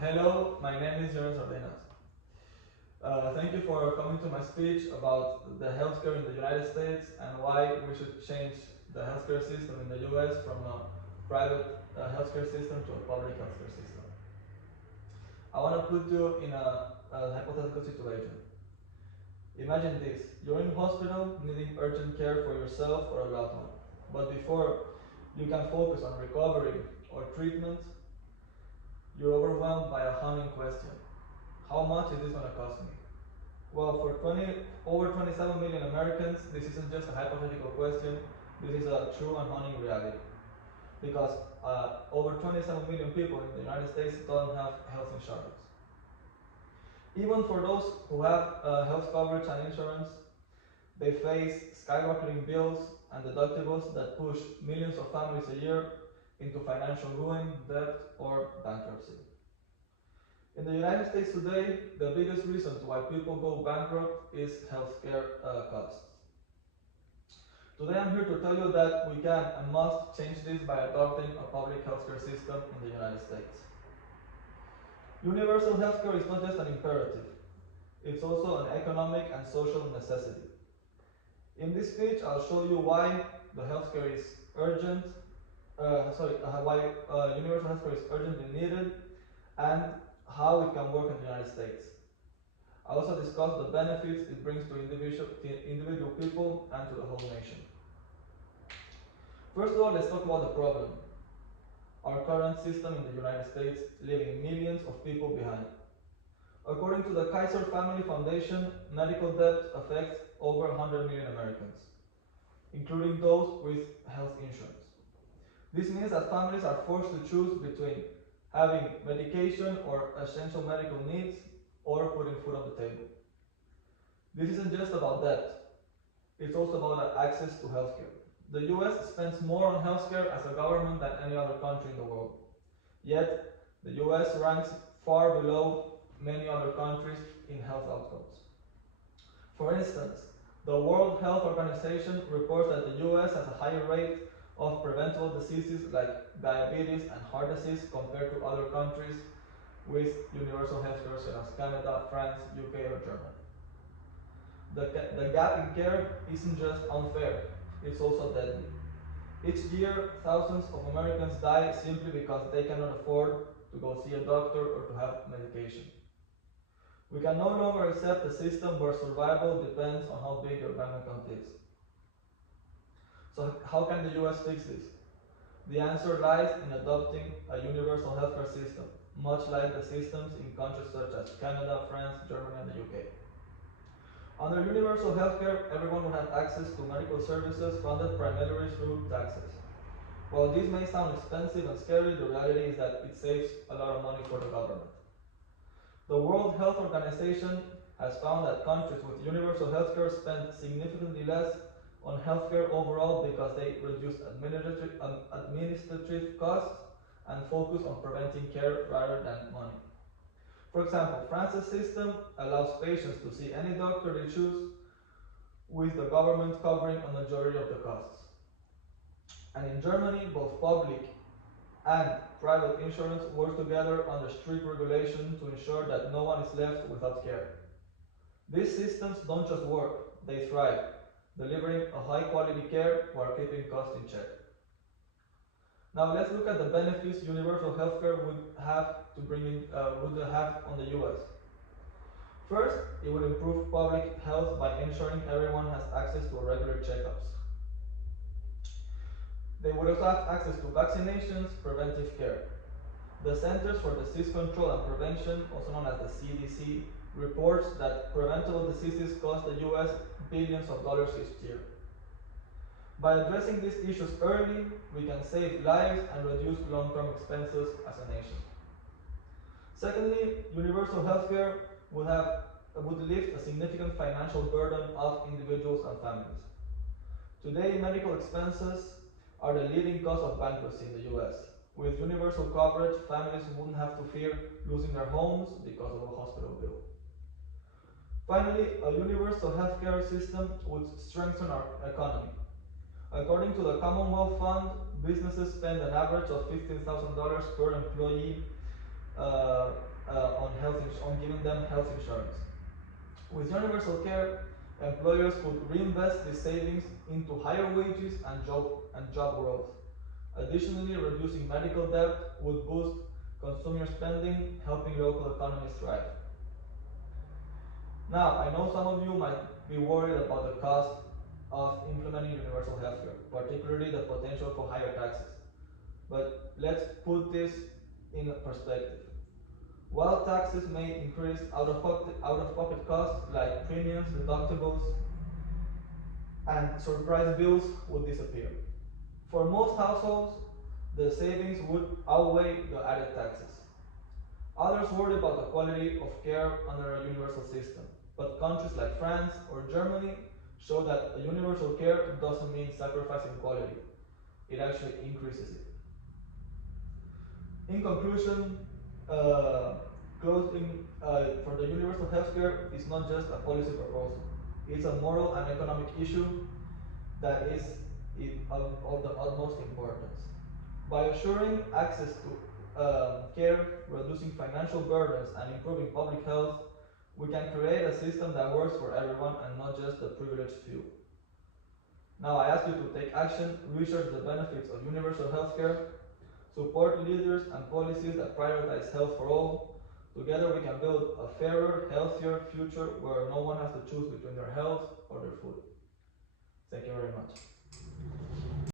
Hello, my name is Jonas Ordenas. Thank you for coming to my speech about the healthcare in the United States and why we should change the healthcare system in the US from a private healthcare system to a public healthcare system. I want to put you in a hypothetical situation. Imagine this: you're in hospital needing urgent care for yourself or a loved one. But before you can focus on recovery or treatment, you're overwhelmed by a haunting question. How much is this going to cost me? Well, for over 27 million Americans, this isn't just a hypothetical question, this is a true and haunting reality. Because over 27 million people in the United States don't have health insurance. Even for those who have health coverage and insurance, they face skyrocketing bills and deductibles that push millions of families a year into financial ruin, debt, or bankruptcy. In the United States today, the biggest reasons why people go bankrupt is healthcare costs. Today I'm here to tell you that we can and must change this by adopting a public healthcare system in the United States. Universal healthcare is not just an imperative, it's also an economic and social necessity. In this speech, I'll show you why the healthcare is urgent, why universal healthcare is urgently needed, and how it can work in the United States. I also discuss the benefits it brings to individual people and to the whole nation. First of all, let's talk about the problem. Our current system in the United States leaving millions of people behind. According to the Kaiser Family Foundation, medical debt affects over 100 million Americans, including those with health insurance. This means that families are forced to choose between having medication or essential medical needs or putting food on the table. This isn't just about debt, it's also about access to healthcare. The US spends more on healthcare as a government than any other country in the world. Yet, the US ranks far below many other countries in health outcomes. For instance, the World Health Organization reports that the US has a higher rate of preventable diseases like diabetes and heart disease compared to other countries with universal healthcare such as Canada, France, UK, or Germany. The gap in care isn't just unfair, it's also deadly. Each year, thousands of Americans die simply because they cannot afford to go see a doctor or to have medication. We can no longer accept a system where survival depends on how big your bank account is. So how can the US fix this? The answer lies in adopting a universal healthcare system, much like the systems in countries such as Canada, France, Germany, and the UK. Under universal healthcare, everyone will have access to medical services funded primarily through taxes. While this may sound expensive and scary, the reality is that it saves a lot of money for the government. The World Health Organization has found that countries with universal healthcare spend significantly less on healthcare overall because they reduce administrative costs and focus on preventing care rather than money. For example, France's system allows patients to see any doctor they choose, with the government covering a majority of the costs. And in Germany, both public and private insurance work together under strict regulation to ensure that no one is left without care. These systems don't just work, they thrive, delivering a high quality care while keeping costs in check. Now let's look at the benefits universal healthcare would have on the US. First, it would improve public health by ensuring everyone has access to regular checkups. They would also have access to vaccinations, preventive care. The Centers for Disease Control and Prevention, also known as the CDC, reports that preventable diseases cost the US billions of dollars each year. By addressing these issues early, we can save lives and reduce long-term expenses as a nation. Secondly, universal healthcare would lift a significant financial burden off individuals and families. Today, medical expenses are the leading cause of bankruptcy in the US. With universal coverage, families wouldn't have to fear losing their homes because of a hospital bill. Finally, a universal healthcare system would strengthen our economy. According to the Commonwealth Fund, businesses spend an average of $15,000 per employee uh, on giving them health insurance. With universal care, employers could reinvest these savings into higher wages and job growth. Additionally, reducing medical debt would boost consumer spending, helping local economies thrive. Now, I know some of you might be worried about the cost of implementing universal healthcare, particularly the potential for higher taxes. But let's put this in perspective. While taxes may increase out-of-pocket costs like premiums, deductibles, and surprise bills would disappear. For most households, the savings would outweigh the added taxes. Others worry about the quality of care under a universal system, but countries like France or Germany show that a universal care doesn't mean sacrificing quality. It actually increases it. In conclusion, for the universal healthcare is not just a policy proposal. It's a moral and economic issue that is of the utmost importance. By assuring access to care, reducing financial burdens, and improving public health, we can create a system that works for everyone and not just the privileged few. Now I ask you to take action, research the benefits of universal healthcare, support leaders and policies that prioritize health for all. Together we can build a fairer, healthier future where no one has to choose between their health or their food. Thank you very much.